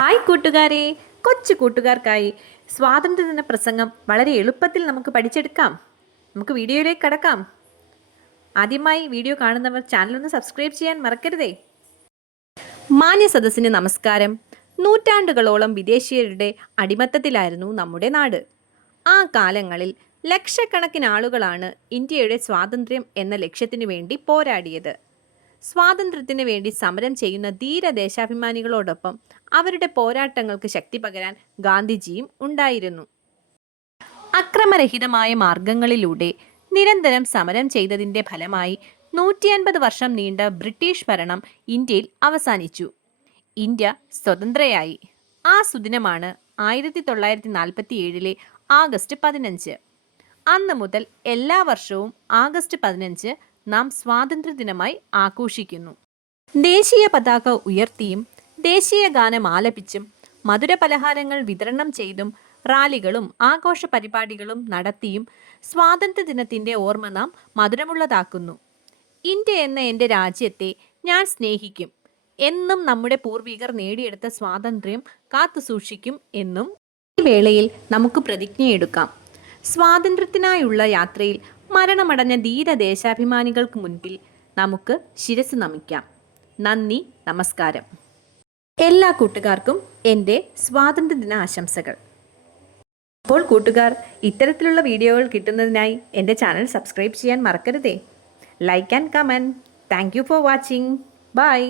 Hi കൂട്ടുകാരെ, കൊച്ചു കൂട്ടുകാർക്കായി സ്വാതന്ത്ര്യദിന പ്രസംഗം വളരെ എളുപ്പത്തിൽ നമുക്ക് പഠിച്ചെടുക്കാം. നമുക്ക് വീഡിയോയിലേക്ക് കടക്കാം. ആദ്യമായി വീഡിയോ കാണുന്നവർ ചാനലൊന്ന് സബ്സ്ക്രൈബ് ചെയ്യാൻ മറക്കരുതേ. മാന്യ സദസ്സിന് നമസ്കാരം. നൂറ്റാണ്ടുകളോളം വിദേശീയരുടെ അടിമത്തത്തിലായിരുന്നു നമ്മുടെ നാട്. ആ കാലങ്ങളിൽ ലക്ഷക്കണക്കിന് ആളുകളാണ് ഇന്ത്യയുടെ സ്വാതന്ത്ര്യം എന്ന ലക്ഷ്യത്തിനു വേണ്ടി പോരാടിയത്. സ്വാതന്ത്ര്യത്തിന് വേണ്ടി സമരം ചെയ്യുന്ന ധീര ദേശാഭിമാനികളോടൊപ്പം അവരുടെ പോരാട്ടങ്ങൾക്ക് ശക്തി പകരാൻ ഗാന്ധിജിയും ഉണ്ടായിരുന്നു. അക്രമരഹിതമായ മാർഗങ്ങളിലൂടെ നിരന്തരം സമരം ചെയ്തതിൻ്റെ ഫലമായി 150 വർഷം നീണ്ട ബ്രിട്ടീഷ് ഭരണം ഇന്ത്യയിൽ അവസാനിച്ചു. ഇന്ത്യ സ്വതന്ത്രയായി. ആ സുദിനമാണ് 1947 ആഗസ്റ്റ് 15. അന്ന് മുതൽ എല്ലാ വർഷവും ആഗസ്റ്റ് 15 നാം സ്വാതന്ത്ര്യദിനമായി ആഘോഷിക്കുന്നു. ദേശീയ പതാക ഉയർത്തിയും ദേശീയ ഗാനം ആലപിച്ചും മധുരപലഹാരങ്ങൾ വിതരണം ചെയ്തും റാലികളും ആഘോഷ പരിപാടികളും നടത്തിയും സ്വാതന്ത്ര്യദിനത്തിൻ്റെ ഓർമ്മ നാം മധുരമുള്ളതാക്കുന്നു. ഇന്ത്യ എന്ന എൻ്റെ രാജ്യത്തെ ഞാൻ സ്നേഹിക്കും എന്നും നമ്മുടെ പൂർവികർ നേടിയെടുത്ത സ്വാതന്ത്ര്യം കാത്തുസൂക്ഷിക്കും എന്നും ഈ വേളയിൽ നമുക്ക് പ്രതിജ്ഞയെടുക്കാം. സ്വാതന്ത്ര്യത്തിനായുള്ള യാത്രയിൽ മരണമടഞ്ഞ ധീര ദേശാഭിമാനികൾക്ക് മുൻപിൽ നമുക്ക് ശിരസ് നമിക്കാം. നന്ദി, നമസ്കാരം. എല്ലാ കൂട്ടുകാർക്കും എൻ്റെ സ്വാതന്ത്ര്യദിന ആശംസകൾ. അപ്പോൾ കൂട്ടുകാർ, ഇത്തരത്തിലുള്ള വീഡിയോകൾ കിട്ടുന്നതിനായി എൻ്റെ ചാനൽ സബ്സ്ക്രൈബ് ചെയ്യാൻ മറക്കരുതേ. Like and comment. Thank you for watching. By.